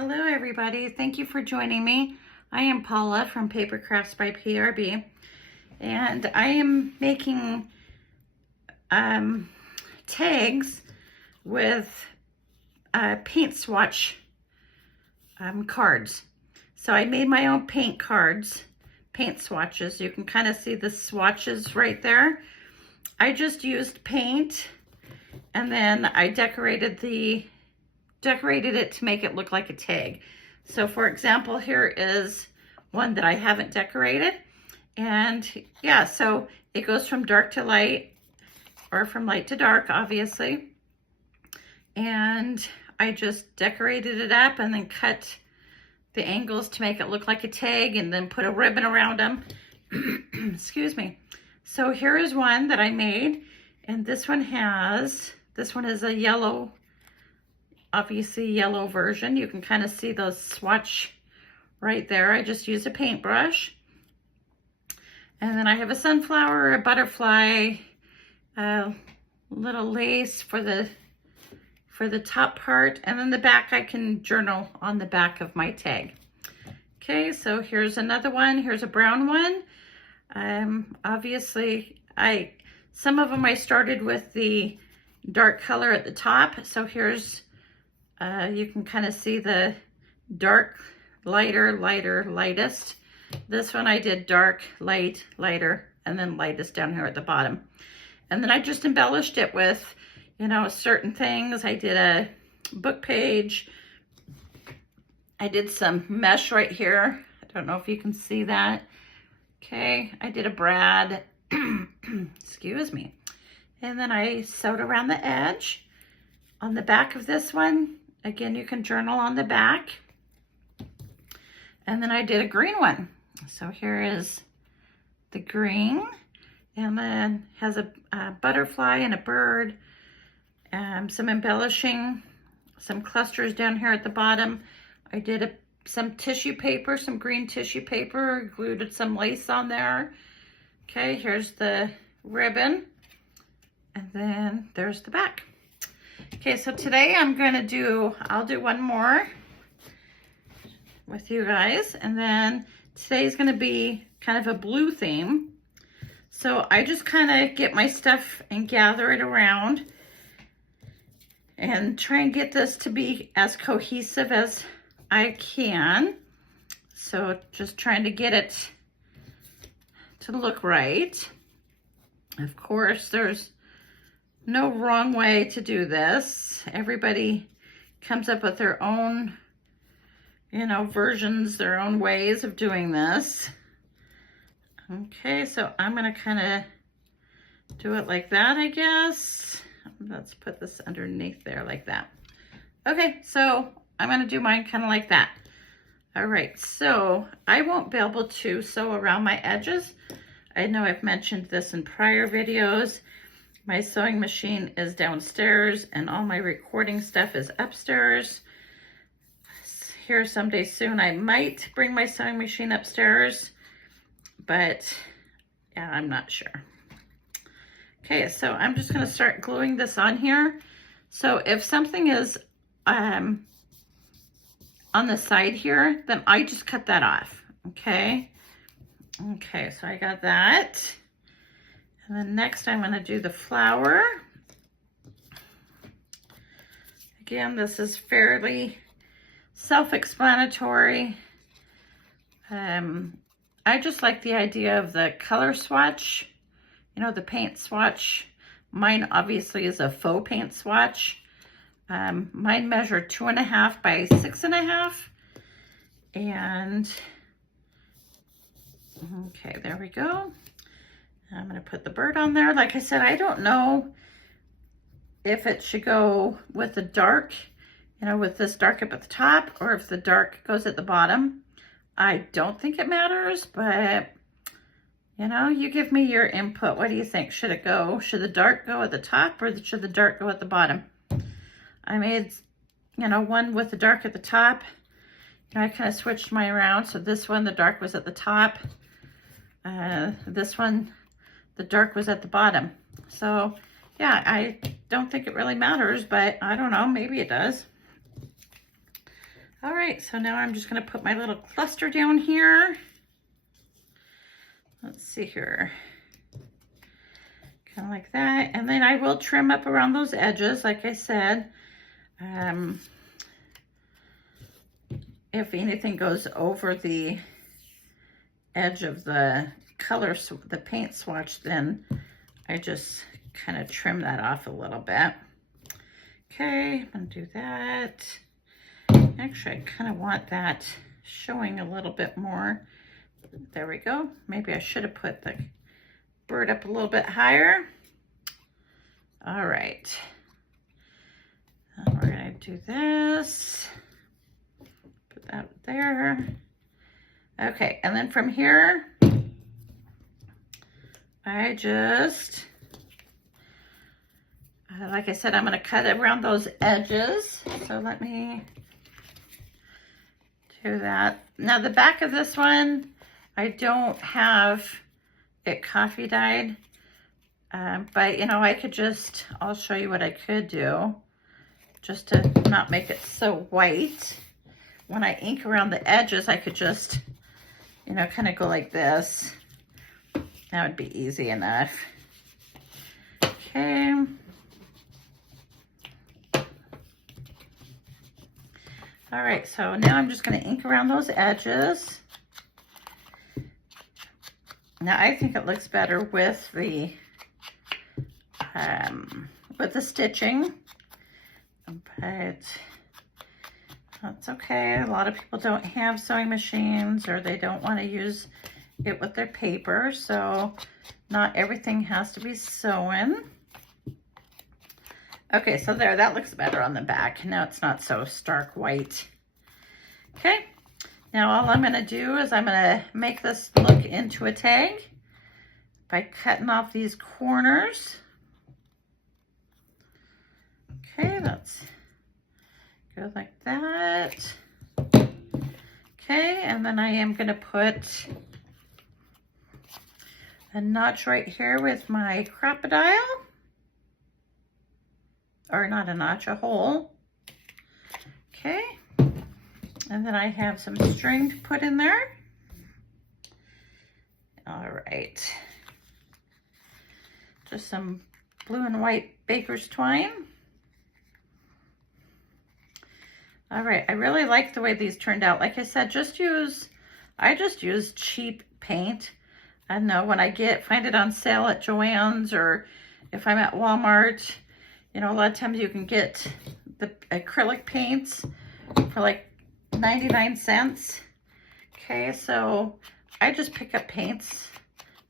Hello everybody, thank you for joining me. I am Paula from Paper Crafts by PRB, and I am making tags with paint swatch cards. So I made my own paint cards, paint swatches. You can kind of see the swatches right there. I just used paint and then I decorated it to make it look like a tag. So for example, here is one that I haven't decorated. And yeah, so it goes from dark to light, or from light to dark, obviously. And I just decorated it up and then cut the angles to make it look like a tag and then put a ribbon around them. Excuse me. So here is one that I made, and this one is a yellow, obviously yellow version. You can kind of see those swatch right there. I just use a paintbrush. And then I have a sunflower, a butterfly, a little lace for the top part, and then the back I can journal on the back of my tag. Okay, so here's another one. Here's a brown one. Obviously, some of them I started with the dark color at the top. So here's, you can kind of see the dark, lighter, lighter, lightest. This one I did dark, light, lighter, and then lightest down here at the bottom. And then I just embellished it with, certain things. I did a book page. I did some mesh right here. I don't know if you can see that. Okay, I did a brad, excuse me. And then I sewed around the edge. On the back of this one, again, you can journal on the back. And then I did a green one. So here is the green, and then has a butterfly and a bird, some embellishing, some clusters down here at the bottom. I did some tissue paper, some green tissue paper, glued some lace on there. Okay, here's the ribbon, and then there's the back. Okay, so today I'll do one more with you guys, and then today's gonna be kind of a blue theme. So I just kind of get my stuff and gather it around and try and get this to be as cohesive as I can. So just trying to get it to look right. Of course, there's no wrong way to do this. Everybody comes up with their own, versions, their own ways of doing this. Okay, so I'm gonna kind of do it like that, I guess. Let's put this underneath there like that. Okay, so I'm gonna do mine kind of like that. All right, so I won't be able to sew around my edges. I know I've mentioned this in prior videos. My sewing machine is downstairs and all my recording stuff is upstairs. Here someday soon I might bring my sewing machine upstairs, but yeah, I'm not sure. Okay, so I'm just gonna start gluing this on here. So if something is on the side here, then I just cut that off, okay? Okay, so I got that. And then next I'm gonna do the flower. Again, this is fairly self-explanatory. I just like the idea of the color swatch, the paint swatch. Mine obviously is a faux paint swatch. Mine measured 2.5 by 6.5. And okay, there we go. I'm gonna put the bird on there. Like I said, I don't know if it should go with the dark, with this dark up at the top, or if the dark goes at the bottom. I don't think it matters, but you give me your input. What do you think? Should the dark go at the top, or should the dark go at the bottom? I made, one with the dark at the top. I kind of switched mine around. So this one, the dark was at the top. This one, the dark was at the bottom. So yeah, I don't think it really matters, but I don't know, maybe it does. All right, so now I'm just gonna put my little cluster down here. Let's see here. Kind of like that. And then I will trim up around those edges, like I said. If anything goes over the edge of the color, the paint swatch, then I just kind of trim that off a little bit. Okay, I'm gonna do that. Actually, I kind of want that showing a little bit more. There we go. Maybe I should have put the bird up a little bit higher. All right. We're gonna do this. Put that there. Okay, and then from here, I just, like I said, I'm gonna cut around those edges. So let me do that. Now the back of this one, I don't have it coffee dyed, but you know, I could just, I'll show you what I could do just to not make it so white. When I ink around the edges, I could just, you know, kind of go like this. That would be easy enough. Okay. All right, so now I'm just gonna ink around those edges. Now I think it looks better with the stitching, but that's okay. A lot of people don't have sewing machines, or they don't want to use it with their paper, so not everything has to be sewn. Okay, so there, that looks better on the back. Now it's not so stark white. Okay, now all I'm gonna do is I'm gonna make this look into a tag by cutting off these corners. Okay, let's go like that. Okay, and then I am gonna put a notch right here with my crocodile. Or not a notch, a hole. Okay, and then I have some string to put in there. All right, just some blue and white baker's twine. All right, I really like the way these turned out. Like I said, I just use cheap paint. I know when I find it on sale at Joann's, or if I'm at Walmart, you know, a lot of times you can get the acrylic paints for like 99 cents. Okay, so I just pick up paints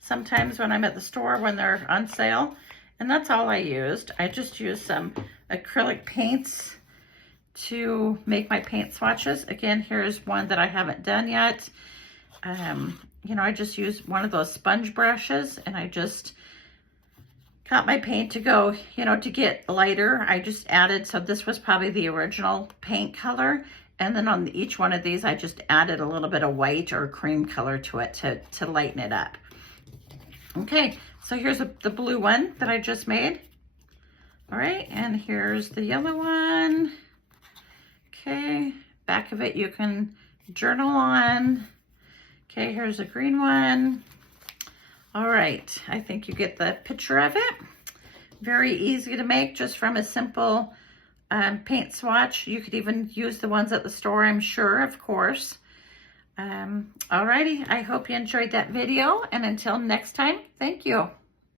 sometimes when I'm at the store when they're on sale, and that's all I used. I just used some acrylic paints to make my paint swatches. Again, here's one that I haven't done yet. You know, I just used one of those sponge brushes, and I just got my paint to go, you know, to get lighter. I just added, so this was probably the original paint color, and then on each one of these, I just added a little bit of white or cream color to it to lighten it up. Okay, so here's the blue one that I just made. All right, and here's the yellow one. Okay, back of it you can journal on. Okay, here's a green one. All right, I think you get the picture of it. Very easy to make, just from a simple paint swatch. You could even use the ones at the store, I'm sure, of course. Alrighty, I hope you enjoyed that video, and until next time, thank you.